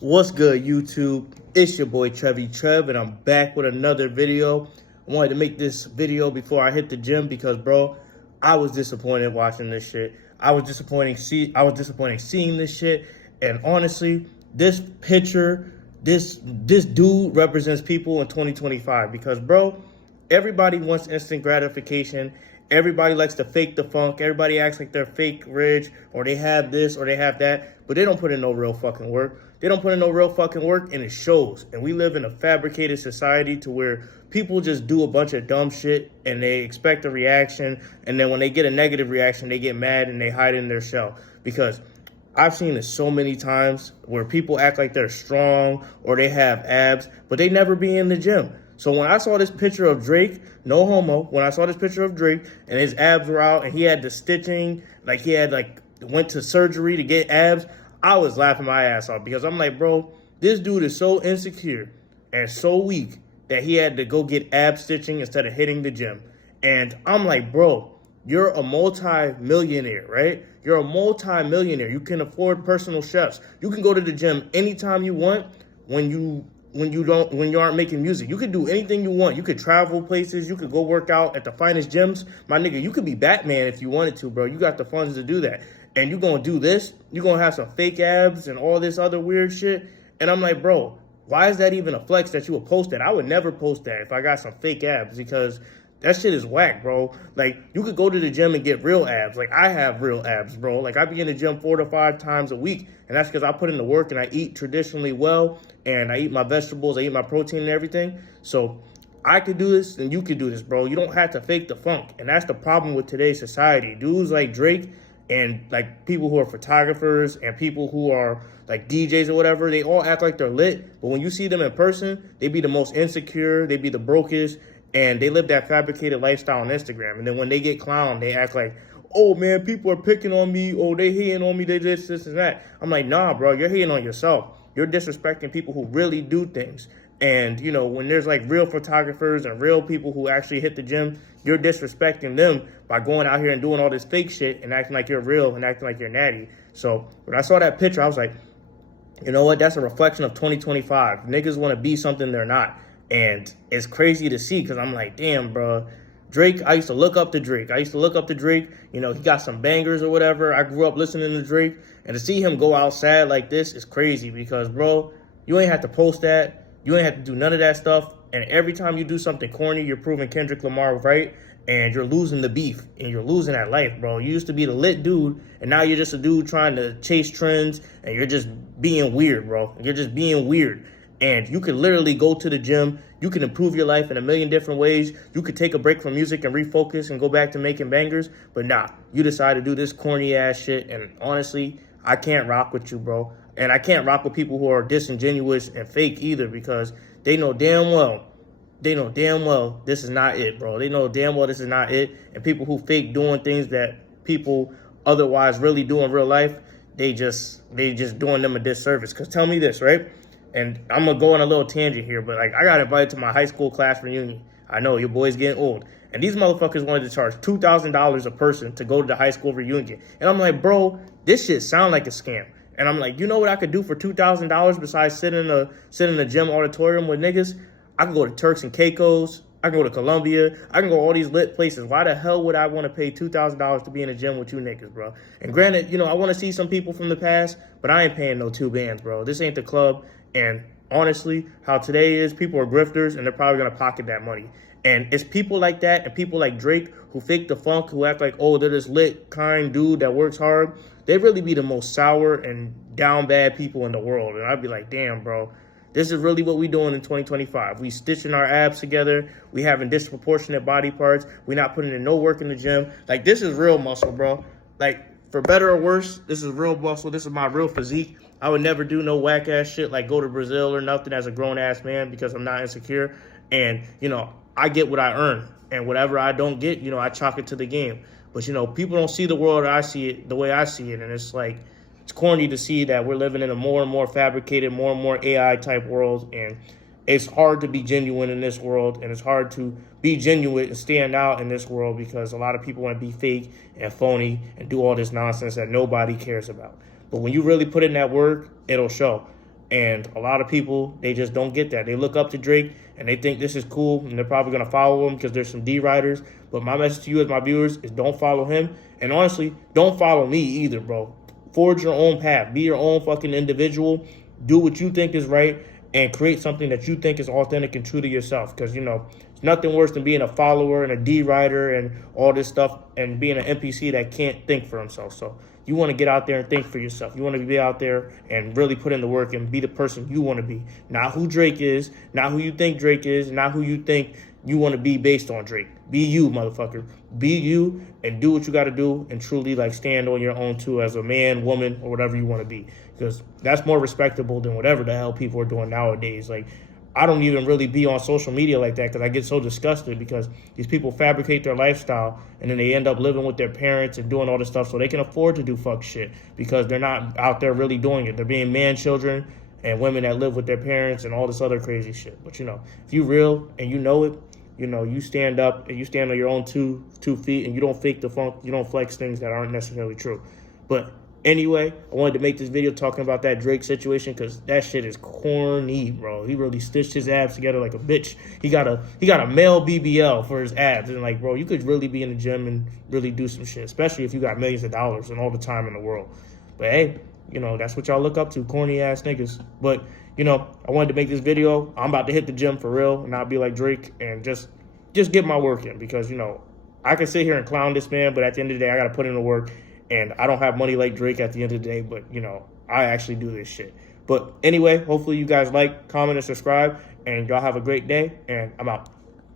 What's good, YouTube? It's your boy Trev, and I'm back with another video. I wanted to make this video before I hit the gym because, bro, I was disappointed watching this shit. I was disappointed seeing this shit. And honestly, this picture, this dude represents people in 2025 because, bro, everybody wants instant gratification. Everybody likes to fake the funk. Everybody acts like they're fake rich or they have this or they have that, but they don't put in no real fucking work. They don't put in no real fucking work, and it shows. And we live in a fabricated society to where people just do a bunch of dumb shit and they expect a reaction. And then when they get a negative reaction, they get mad and they hide in their shell. Because I've seen this so many times where people act like they're strong or they have abs, but they never be in the gym. So when I saw this picture of Drake, no homo, when I saw this picture of Drake and his abs were out and he had the stitching, like he had went to surgery to get abs, I was laughing my ass off because I'm like, bro, this dude is so insecure and so weak that he had to go get ab stitching instead of hitting the gym. And I'm like, bro, you're a multi-millionaire, right? You're a multi-millionaire. You can afford personal chefs. You can go to the gym anytime you want when you aren't making music. You could do anything you want. You could travel places. You could go work out at the finest gyms. My nigga, you could be Batman if you wanted to, bro. You got the funds to do that. And you're going to do this. You're going to have some fake abs and all this other weird shit. And I'm like, bro, why is that even a flex that you would post that? I would never post that if I got some fake abs because that shit is whack, bro. Like, you could go to the gym and get real abs. Like, I have real abs, bro. Like, I be in the gym 4 to 5 times a week. And that's because I put in the work and I eat traditionally well. And I eat my vegetables. I eat my protein and everything. So I could do this and you could do this, bro. You don't have to fake the funk. And that's the problem with today's society. Dudes like Drake and like people who are photographers and people who are like DJs or whatever, they all act like they're lit. But when you see them in person, they be the most insecure. They be the brokest. And they live that fabricated lifestyle on Instagram. And then when they get clowned, they act like, oh, man, people are picking on me. Oh, they hating on me. They this, and that. I'm like, nah, bro, you're hating on yourself. You're disrespecting people who really do things. And, you know, when there's like real photographers and real people who actually hit the gym, you're disrespecting them by going out here and doing all this fake shit and acting like you're real and acting like you're natty. So when I saw that picture, I was like, you know what? That's a reflection of 2025. Niggas want to be something they're not. And it's crazy to see because I'm like, damn, bro. Drake, I used to look up to Drake. You know, he got some bangers or whatever. I grew up listening to Drake. And to see him go outside like this is crazy because, bro, you ain't have to post that. You ain't have to do none of that stuff. And every time you do something corny, you're proving Kendrick Lamar right. And you're losing the beef. And you're losing that life, bro. You used to be the lit dude. And now you're just a dude trying to chase trends. And you're just being weird, bro. You're just being weird. And you can literally go to the gym. You can improve your life in a million different ways. You could take a break from music and refocus and go back to making bangers. But nah, you decide to do this corny ass shit. And honestly, I can't rock with you, bro. And I can't rock with people who are disingenuous and fake either because they know damn well this is not it, bro. They know damn well this is not it. And people who fake doing things that people otherwise really do in real life, they just doing them a disservice. Because tell me this, right? And I'm going to go on a little tangent here, but like I got invited to my high school class reunion. I know, your boy's getting old. And these motherfuckers wanted to charge $2,000 a person to go to the high school reunion. And I'm like, bro, this shit sound like a scam. And I'm like, you know what I could do for $2,000 besides sit in a gym auditorium with niggas? I can go to Turks and Caicos. I can go to Columbia. I can go all these lit places. Why the hell would I want to pay $2,000 to be in a gym with you niggas, bro? And granted, you know, I want to see some people from the past, but I ain't paying no 2 bands, bro. This ain't the club. And honestly, how today is, people are grifters and they're probably going to pocket that money. And it's people like that and people like Drake who fake the funk, who act like, oh, they're this lit, kind dude that works hard. They really be the most sour and down bad people in the world. And I'd be like, damn, bro, this is really what we doing in 2025. We stitching our abs together. We having disproportionate body parts. We not putting in no work in the gym. Like, this is real muscle, bro. Like, for better or worse, this is real muscle. This is my real physique. I would never do no whack ass shit like go to Brazil or nothing as a grown ass man because I'm not insecure. And, you know, I get what I earn. And whatever I don't get, you know, I chalk it to the game. But, you know, people don't see the world I see it the way I see it. And it's like, it's corny to see that we're living in a more and more fabricated, more and more AI type world. And it's hard to be genuine in this world. And it's hard to be genuine and stand out in this world because a lot of people want to be fake and phony and do all this nonsense that nobody cares about. But when you really put in that work, it'll show. And a lot of people, they just don't get that. They look up to Drake and they think this is cool, and they're probably going to follow him because there's some D-riders. But my message to you as my viewers is don't follow him. And honestly, don't follow me either, bro. Forge your own path. Be your own fucking individual. Do what you think is right and create something that you think is authentic and true to yourself. Because, you know, it's nothing worse than being a follower and a D-rider and all this stuff and being an NPC that can't think for himself. So you want to get out there and think for yourself. You want to be out there and really put in the work and be the person you want to be. Not who Drake is, not who you think Drake is, not who you think you want to be based on Drake. Be you, motherfucker. Be you and do what you got to do and truly like stand on your own too as a man, woman, or whatever you want to be. Because that's more respectable than whatever the hell people are doing nowadays. Like, I don't even really be on social media like that because I get so disgusted because these people fabricate their lifestyle and then they end up living with their parents and doing all this stuff so they can afford to do fuck shit because they're not out there really doing it. They're being man children and women that live with their parents and all this other crazy shit. But, you know, if you real and you know it, you know, you stand up and you stand on your own two feet and you don't fake the funk, you don't flex things that aren't necessarily true. But anyway, I wanted to make this video talking about that Drake situation because that shit is corny, bro. He really stitched his abs together like a bitch. He got a male BBL for his abs. And like, bro, you could really be in the gym and really do some shit, especially if you got millions of dollars and all the time in the world. But hey, you know, that's what y'all look up to, corny ass niggas. But, you know, I wanted to make this video. I'm about to hit the gym for real and not be like Drake and just get my work in because, you know, I can sit here and clown this man, but at the end of the day, I got to put in the work. And I don't have money like Drake at the end of the day, but, you know, I actually do this shit. But anyway, hopefully you guys like, comment, and subscribe. And y'all have a great day. And I'm out.